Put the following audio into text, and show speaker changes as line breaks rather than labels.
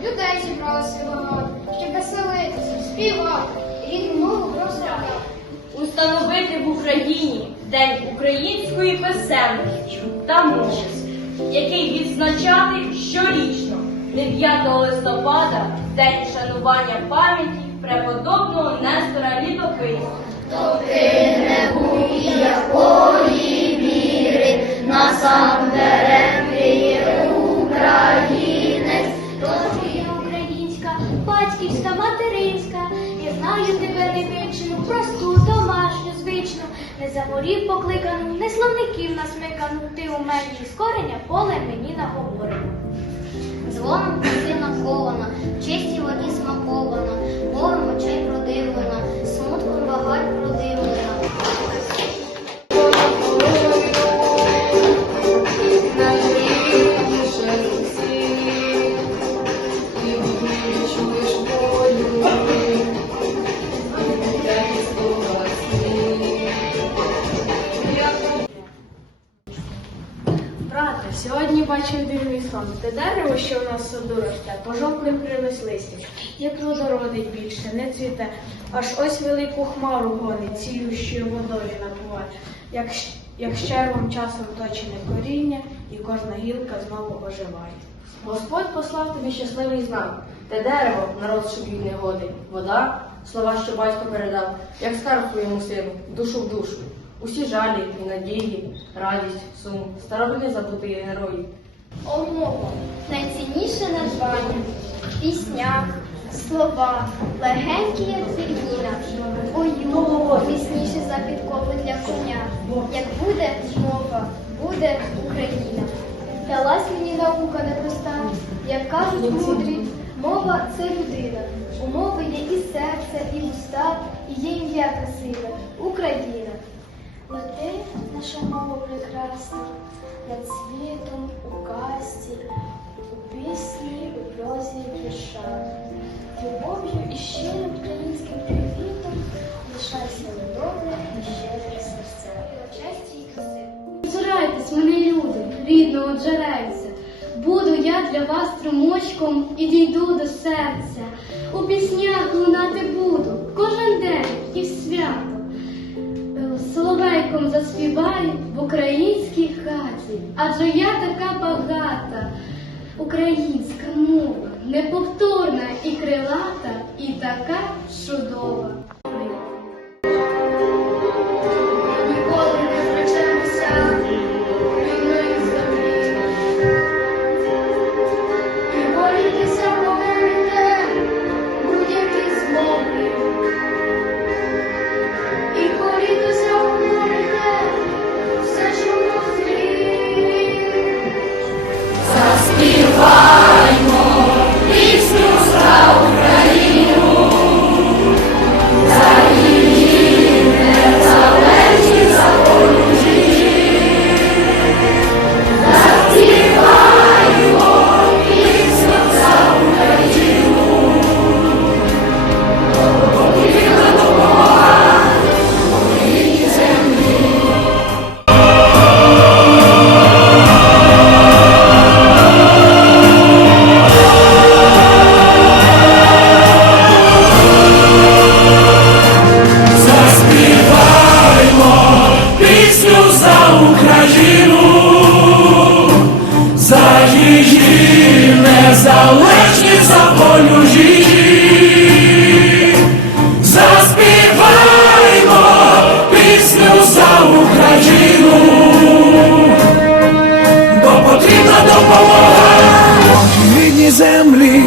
Людей зібралося багато, щоб веселитися, співати, рідну мову прославляти.
Установити в Україні День української писемності та мудрості, який відзначати щорічно 9 листопада День шанування пам'яті преподобного Нестора Літописця.
Просту, домашню, звичну, не за ворів покликану, не словників насмикану, ти у мені з кореня поле мені наговорено.
Дзвоном сина кована,
сьогодні бачив дивний сон. Те дерево, що в нас в саду росте, пожовкле крилось листям. Як родить більше, не цвіте. Аж ось велику хмару гонить, цілющою водою напуває. Як, як щервом часом точене коріння, і кожна гілка знову оживає.
Господь послав тобі щасливий знак. Те дерево, народ, що не годить. Вода, слова, що батько передав, як скарб твоєму сину, душу в душу. Усі жалі надії, радість, сум, старовини забутої герої.
О, мова, найцінніше надбання, пісня, слова, легенькі, як вірвіна, ою, пісніше за підкови для коня. Як буде мова, буде Україна. Далась мені наука непроста, як кажуть мудрі, мова це людина. У мови є і серце, і уста, і є ім'я красиве Україна. Ти, наша мова прекрасна, над світом у казці, у пісні, у прозі душа. Любов'ю і щирим українським привітом лишайся і серця. Честі і краси.
Цурайтесь, мене люди, рідного джерельця. Буду я для вас струмочком і дійду до серця. У піснях лунати буду кожен день і в свято. Е, заспіваю в українській хаті, адже я така багата. Українська мова неповторна і крилата, і така чудова.
землі.